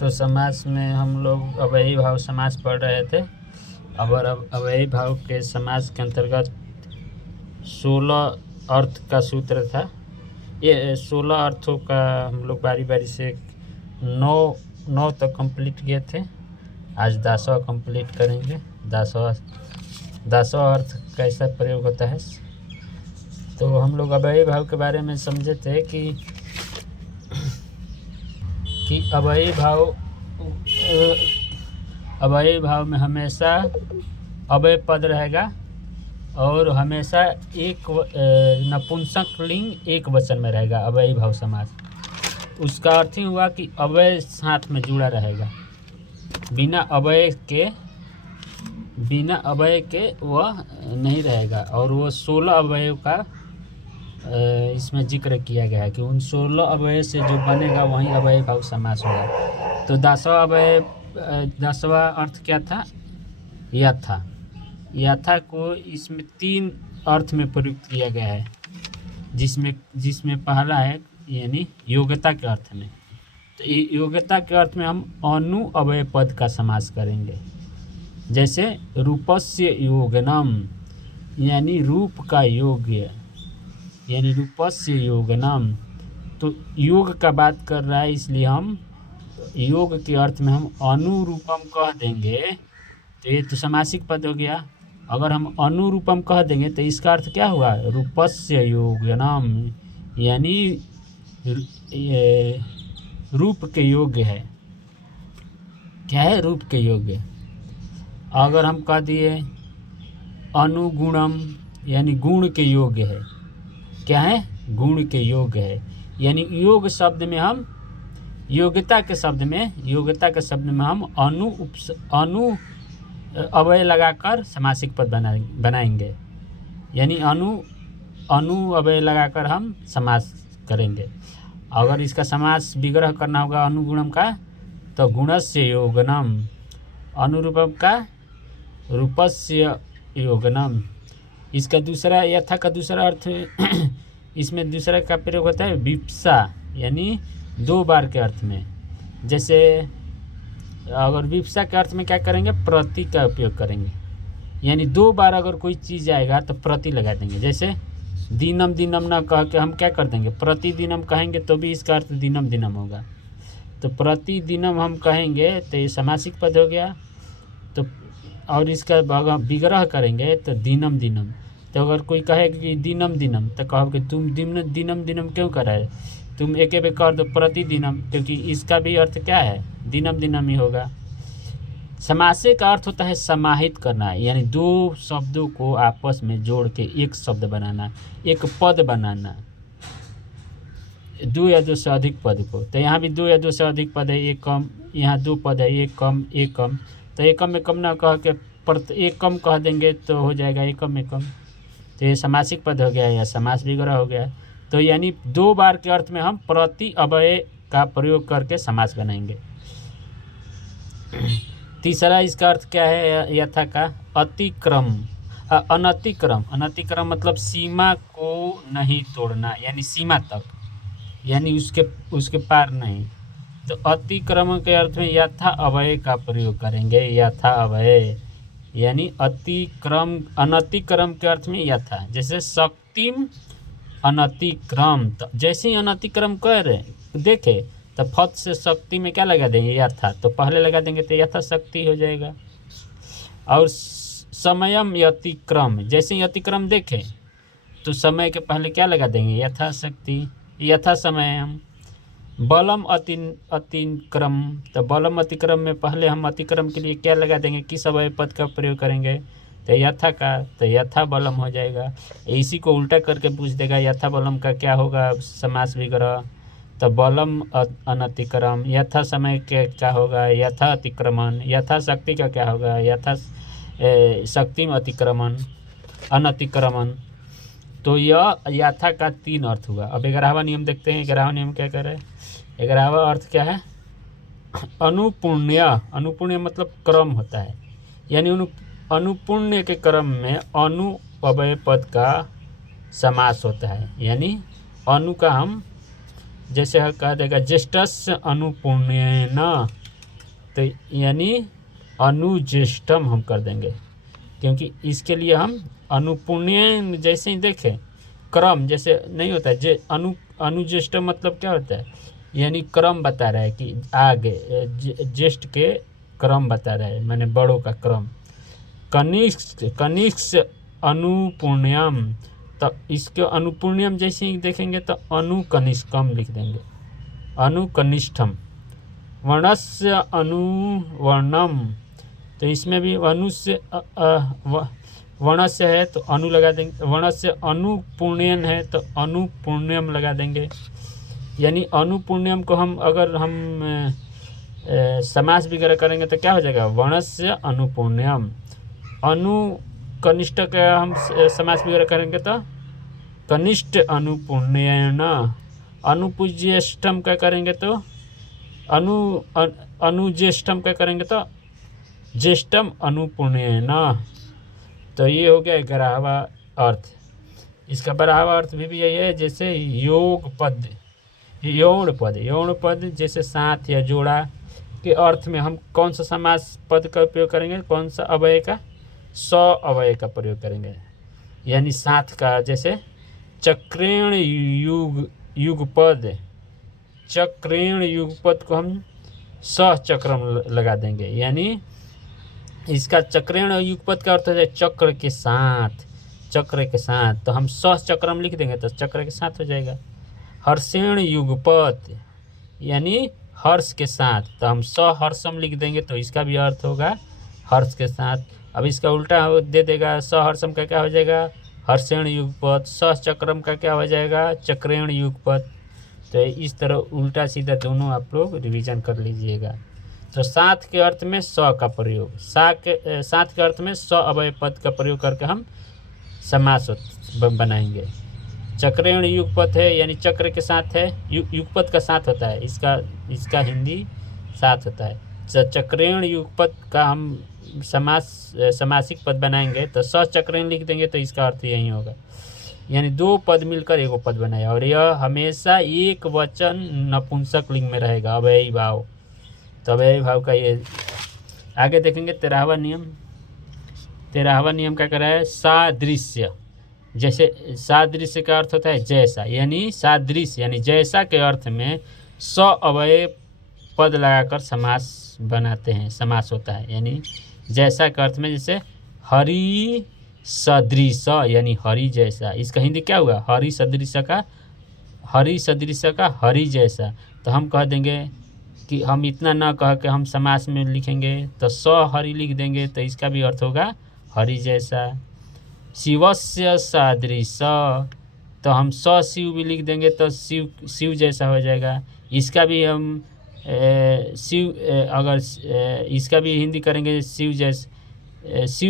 तो समास में हम लोग अव्ययी भाव समास पढ़ रहे थे। अब अव्ययी भाव के समास के अंतर्गत 16 अर्थ का सूत्र था। ये 16 अर्थों का हम लोग बारी बारी से 9 तक कंप्लीट किए थे। आज 10वां कंप्लीट करेंगे। 10वां अर्थ कैसा प्रयोग होता है। तो हम लोग अव्ययी भाव के बारे में समझे थे कि अव्ययी भाव में हमेशा अव्यय पद रहेगा और हमेशा एक नपुंसक लिंग एक वचन में रहेगा। अव्ययी भाव समास उसका अर्थ ही हुआ कि अव्यय साथ में जुड़ा रहेगा। बिना अव्यय के वह नहीं रहेगा। और वो 16 अव्ययों का इसमें जिक्र किया गया है कि उन 16 अव्यय से जो बनेगा वही अव्ययी भाव समास होगा। तो 10वां अर्थ क्या था? यथा। यथा को इसमें 3 अर्थ में प्रयुक्त किया गया है, जिसमें पहला है यानी योग्यता के अर्थ में। तो योग्यता के अर्थ में हम अनु अव्यय पद का समास करेंगे। जैसे रूपस्य योगनम यानी रूप का योग्य, यानी रूपस्य योगनम। तो योग का बात कर रहा है, इसलिए हम योग के अर्थ में हम अनुरूपम कह देंगे तो ये तो समासिक पद हो गया। अगर हम अनुरूपम कह देंगे तो इसका अर्थ क्या हुआ? रूपस्य योगनम यानी रूप के योग्य है। क्या है? रूप के योग्य। अगर हम कह दिए अनुगुणम यानी गुण के योग्य है। क्या है? गुण के योग्य है। यानी योग शब्द में हम योग्यता के शब्द में हम अनु अव्यय लगाकर समासिक पद बनाएंगे। यानी अनु अव्यय लगाकर हम समास करेंगे। अगर इसका समास विग्रह करना होगा अनुगुणम का तो गुणस्य योगनम, अनुरूपम का रूपस्य योगनम। इसका दूसरा यथा का दूसरा अर्थ इसमें दूसरा का प्रयोग होता है विप्सा यानी 2 बार के अर्थ में। जैसे अगर विप्सा के अर्थ में क्या करेंगे? प्रति का उपयोग करेंगे। यानी 2 बार अगर कोई चीज़ आएगा तो प्रति लगा देंगे। जैसे दिनम दिनम ना कह के हम क्या कर देंगे? प्रतिदिनम कहेंगे तो भी इसका अर्थ दिनम दिनम होगा। तो प्रतिदिनम हम कहेंगे तो ये समासिक पद हो गया। तो और इसका विग्रह करेंगे तो दिनम दिनम। तो अगर कोई कहे कि दिनम दिनम तो कहो कि तुम दिनम दिनम क्यों कर रहे? तुम एक बार कर दो प्रतिदिनम, क्योंकि इसका भी अर्थ क्या है? दिनम दिनम ही होगा। समासे का अर्थ होता है समाहित करना, यानी 2 शब्दों को आपस में जोड़ के एक शब्द बनाना, एक पद बनाना। 2 या 2 से अधिक पद को। तो यहाँ भी 2 या 2 से अधिक पद है, एक कम। यहाँ 2 पद है, एक कम एक कम। तो एकम एकम ना कह के एक कम कह देंगे तो हो जाएगा एकम एकम। तो ये समासिक पद हो गया या समास विग्रह हो गया। तो यानी 2 बार के अर्थ में हम प्रति अव्यय का प्रयोग करके समास बनाएंगे। तीसरा इसका अर्थ क्या है यथा का? अतिक्रम, अनतिक्रम। अनतिक्रम मतलब सीमा को नहीं तोड़ना, यानी सीमा तक, यानी उसके पार नहीं। तो अतिक्रम के अर्थ में यथा अव्यय का प्रयोग करेंगे। यथा अव्यय यानी अतिक्रम। अनतिक्रम के अर्थ में यथा। जैसे शक्तिम अनतिक्रम, तो जैसे ही अनतिक्रम कर देखे तो फत से शक्ति में क्या लगा देंगे? यथा। तो पहले लगा देंगे तो यथा शक्ति हो जाएगा। और समयम अतिक्रम, जैसे ही अतिक्रम देखे तो समय के पहले क्या लगा देंगे? यथा शक्ति, यथा समयम। बलम अतिक्रम, तो बलम अतिक्रम में पहले हम अतिक्रम के लिए क्या लगा देंगे? किस अव्यय पद का प्रयोग करेंगे? तो यथा का, तो यथा बलम हो जाएगा। इसी को उल्टा करके पूछ देगा यथा बलम का क्या होगा समास विग्रह? तो बलम अनतिक्रम। यथा समय के क्या होगा? यथा अतिक्रमण। यथा शक्ति का क्या होगा? यथा शक्ति में अतिक्रमण, अनतिक्रमण। तो यह यथा का 3 अर्थ हुआ। अब 11वां नियम देखते हैं। 11वां नियम क्या कह रहे हैं? 11वां अर्थ क्या है? अनुपुण्य। अनुपुण्य मतलब क्रम होता है, यानी अनुपुण्य के क्रम में अनु अव्यय पद का समास होता है। यानी अनु का हम जैसे कह देगा ज्येष्ठस्य अनुपुण्येन, तो यानी अनुज्येष्ठम हम कर देंगे, क्योंकि इसके लिए हम अनुपुण्य जैसे ही देखें क्रम जैसे नहीं होता है। अनुज्येष्ठ मतलब क्या होता है, यानी क्रम बता रहा है कि आगे ज्येष्ठ के क्रम बता रहा है, माने बड़ों का क्रम। कनिष्ठ अनुपुण्यम, तो इसके अनुपुण्यम जैसे ही देखेंगे तो अनुकनिष्ठम लिख देंगे, अनुकनिष्ठम। वर्णस्य अनुवर्णम, तो इसमें भी वनुस्य वर्णस्य है तो अनु लगा देंगे, वर्णस्य अनुपुण्यन है तो अनुपुण्यम लगा देंगे। यानी अनुपुण्यम को हम अगर हम समास वगैरह करेंगे तो क्या हो जाएगा, वर्णस्य अनुपुण्यम। कनिष्ठ का हम समास वगैरह करेंगे तो कनिष्ठ अनुपुण्यन। अनुपूज्यष्टम का करेंगे तो अनुज्येष्ठम का करेंगे तो ज्येष्ठम अनुपुण्यन। तो ये हो गया 11वां अर्थ। इसका 12वां अर्थ भी यही है, जैसे योग पद, यौन पद जैसे साथ या जोड़ा के अर्थ में हम कौन सा समास पद का उपयोग करेंगे, कौन सा अव्यय का, स अव्यय का प्रयोग करेंगे। यानी साथ का, जैसे चक्रेण युगपद, चक्रेण युगपद को हम सचक्रम लगा देंगे। यानी इसका चक्रेण युगपद का अर्थ है चक्र के साथ, चक्र के साथ, तो हम सचक्रम लिख देंगे तो चक्र के साथ हो जाएगा। हर्षेण युगपद, यानी हर्ष के साथ, तो हम सहर्षम लिख देंगे तो इसका भी अर्थ होगा हर्ष के साथ। अब इसका उल्टा दे देगा, सहर्षम का क्या हो जाएगा, हर्षेण युगपद। सहचक्रम का क्या हो जाएगा, चक्रेण युगपद। तो इस तरह उल्टा सीधा दोनों आप लोग रिवीजन कर लीजिएगा। तो साथ के अर्थ में स का प्रयोग, साथ के अर्थ में स अव्यय पद का प्रयोग करके हम समास बनाएंगे। चक्रेण युगपद है, यानी चक्र के साथ है, युगपद का साथ होता है, इसका हिंदी साथ होता है। चक्रेण युगपद का हम समासिक पद बनाएंगे तो सचक्रेण लिख देंगे तो इसका अर्थ यही होगा, यानी दो पद मिलकर एगो पद बनाया। और यह हमेशा एक वचन नपुंसक लिंग में रहेगा, अव्ययी भाव। तो अव्ययी भाव का ये आगे देखेंगे। 13वां नियम क्या कर रहा है, सादृश्य। जैसे सादृश्य का अर्थ होता है जैसा, यानी सादृश्य यानी जैसा के अर्थ में स अव्यय पद लगाकर समास बनाते हैं, समास होता है। यानी जैसा के अर्थ में, जैसे हरि सदृश, यानी हरि जैसा, इसका हिंदी क्या हुआ, हरि सदृश का हरि जैसा। तो हम कह देंगे कि हम इतना ना कह के हम समास में लिखेंगे तो स हरि लिख देंगे तो इसका भी अर्थ होगा हरि जैसा। शिवस्य सदृश, तो हम स शिव भी लिख देंगे तो शिव जैसा हो जाएगा। इसका भी हम अगर इसका भी हिंदी करेंगे शिव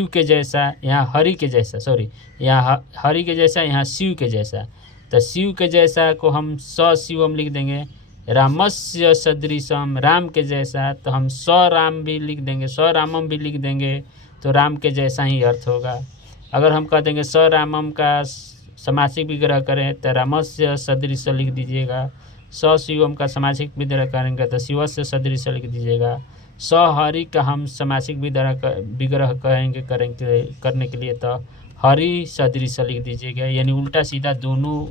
के जैसा, यहाँ हरि के जैसा, सॉरी, यहाँ हरि के जैसा, यहाँ शिव के जैसा। तो शिव के जैसा को हम स शिवम लिख देंगे। रामस्य सदृशम, राम के जैसा, तो हम स राम भी लिख देंगे, स रामम भी लिख देंगे तो राम के जैसा ही अर्थ होगा। अगर हम कह देंगे स रामम का समासिक विग्रह करें तो रामस्य सदृश लिख दीजिएगा। स शिवम का समासिक विग्रह करेंगे तो शिवस्य सदृश लिख दीजिएगा। स हरि का हम समासिक विग्रह करने के लिए तो हरि सदृश लिख दीजिएगा। यानी उल्टा सीधा दोनों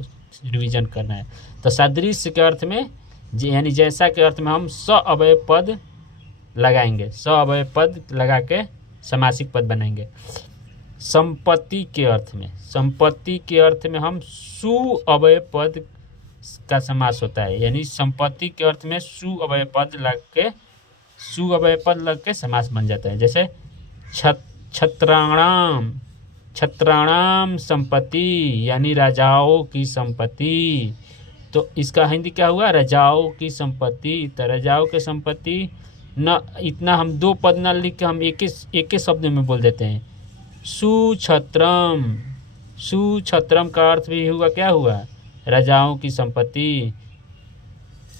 रिवीजन करना है। तो सदृश के अर्थ में यानी जैसा के अर्थ में हम स अव्यय पद लगाएंगे, स अव्यय पद लगा के समासिक पद बनाएंगे। संपत्ति के अर्थ में हम सु अव्यय पद का समास होता है। यानी संपत्ति के अर्थ में सु अव्यय पद लग के समास बन जाता है। जैसे छत्राणाम संपत्ति, यानी राजाओं की संपत्ति। तो इसका हिंदी क्या हुआ, राजाओं की संपत्ति। तो राजाओं की संपत्ति न, इतना हम दो पद न लिख के हम एक ही शब्द में बोल देते हैं। सुछत्रम का अर्थ भी हुआ, क्या हुआ, राजाओं की संपत्ति।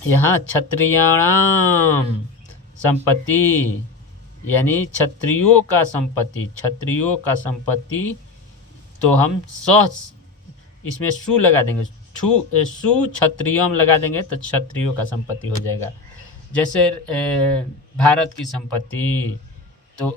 यहाँ क्षत्रियाणाम संपत्ति, यानी क्षत्रियों का संपत्ति। तो हम इसमें सु लगा देंगे, सु क्षत्रियम लगा देंगे तो क्षत्रियों का संपत्ति हो जाएगा। जैसे भारत की संपत्ति, तो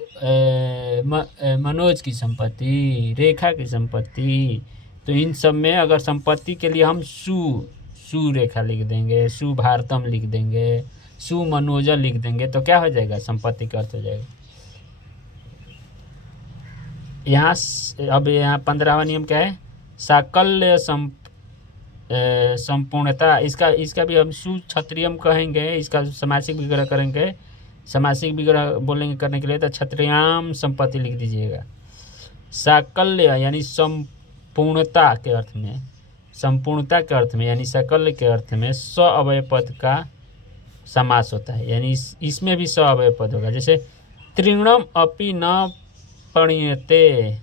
मनोज की संपत्ति, रेखा की संपत्ति, तो इन सब में अगर संपत्ति के लिए हम सुरेखा लिख देंगे, सुभारतम लिख देंगे, सुमनोजा लिख देंगे, तो क्या हो जाएगा, संपत्ति का अर्थ हो जाएगा। यहाँ अब यहाँ 15वां नियम क्या है, साकल्य संपूर्णता। इसका भी हम सुक्षत्रियम कहेंगे, इसका समासिक विग्रह करेंगे। समासिक विग्रह बोलेंगे करने के लिए तो क्षत्रियाम संपत्ति लिख दीजिएगा। साकल्य यानी संपूर्णता के अर्थ में, संपूर्णता के अर्थ में यानी साकल्य के अर्थ में स अवयव पद का समास होता है, यानी इसमें भी स अवयव पद होगा। जैसे तृणम अपि न परिणते,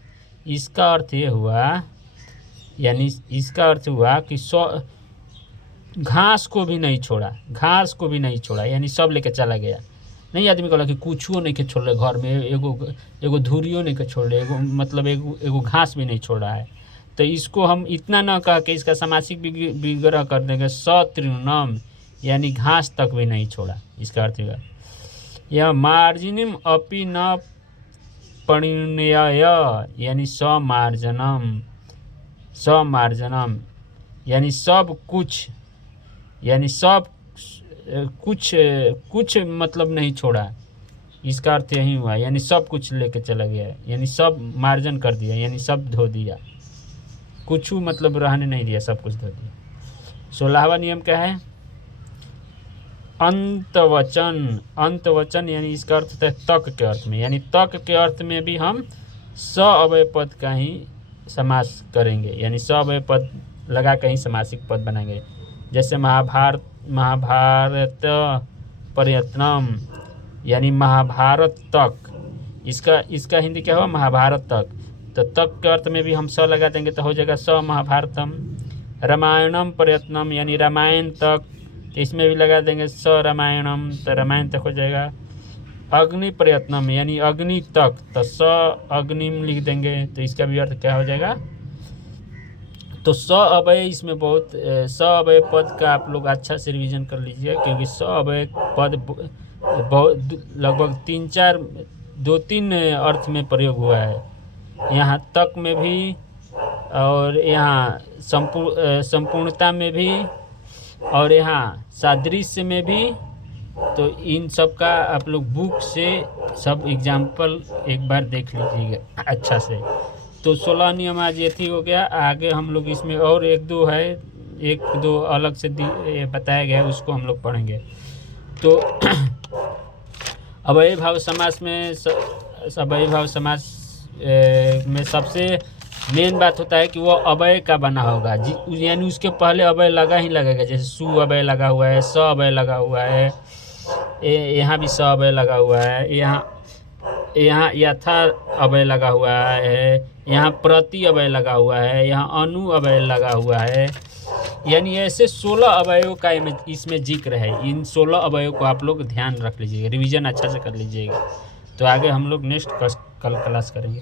इसका अर्थ ये हुआ, यानी इसका अर्थ हुआ कि घास को भी नहीं छोड़ा, घास को भी नहीं छोड़ा, यानी सब लेके चला गया। नहीं आदमी कहला कि कुछो नहीं के छोड़ रहे घर में, एगो धुरियो नहीं के छोड़ रहे, मतलब एगो घास भी नहीं छोड़ा है। तो इसको हम इतना न कह के इसका समासिक विग्रह कर देंगे, सतृणम यानी घास तक भी नहीं छोड़ा। इसका अर्थ हुआ यह मार्जिनिम अपि न परिणय, यानी समार्जनम, समार्जनम यानी सब कुछ, यानी सब कुछ मतलब नहीं छोड़ा। इसका अर्थ यही हुआ, यानी सब कुछ लेके चला गया, यानी सब मार्जन कर दिया, यानी सब धो दिया, कुछ मतलब रहने नहीं दिया, सब कुछ धो दिया। 16वां नियम क्या है, अंतवचन। अंतवचन यानी इसका अर्थ होता है तक के अर्थ में, यानी तक के अर्थ में भी हम स अवयव पद का ही समास करेंगे, यानी स अवयव पद लगा के ही समासिक पद बनाएंगे। जैसे महाभारत प्रयत्नम, यानी महाभारत तक, इसका हिंदी क्या हुआ, महाभारत तक। तो तक के अर्थ में भी हम स लगा देंगे तो हो जाएगा स महाभारतम। रामायणम प्रयत्नम यानी रामायण तक, तो इसमें भी लगा देंगे स रामायणम, तो रामायण तक हो जाएगा। अग्नि प्रयत्नम यानी अग्नि तक, तो स अग्निम लिख देंगे, तो इसका भी अर्थ क्या हो जाएगा। तो स अवयव इसमें बहुत स अवयव पद का आप लोग अच्छा से रिवीजन कर लीजिए, क्योंकि स अवयव पद बहुत लगभग 2-3 अर्थ में प्रयोग हुआ है, यहाँ तक में भी और यहाँ संपूर्णता में भी और यहाँ सादृश्य में भी। तो इन सब का आप लोग बुक से सब एग्जाम्पल एक बार देख लीजिएगा अच्छा से। तो 16 नियम आज ये थी हो गया। आगे हम लोग इसमें और 1-2 है, 1-2 अलग से बताया गया है, उसको हम लोग पढ़ेंगे। तो अव्ययी भाव समास में अव्ययी भाव समास में सबसे मेन बात होता है कि वो अव्यय का बना होगा, यानी उसके पहले अव्यय लगा ही लगेगा। जैसे सु अव्यय लगा हुआ है, स अव्यय लगा हुआ है, यहाँ भी स अव्यय लगा हुआ है, यहाँ यथा अव्यय लगा हुआ है, यहाँ प्रति अव्यय लगा हुआ है, यहाँ अनु अव्यय लगा हुआ है, यानी ऐसे 16 अवयवों का इसमें जिक्र है। इन 16 अवयवों को आप लोग ध्यान रख लीजिएगा, रिवीजन अच्छा से कर लीजिएगा। तो आगे हम लोग नेक्स्ट कल क्लास करेंगे।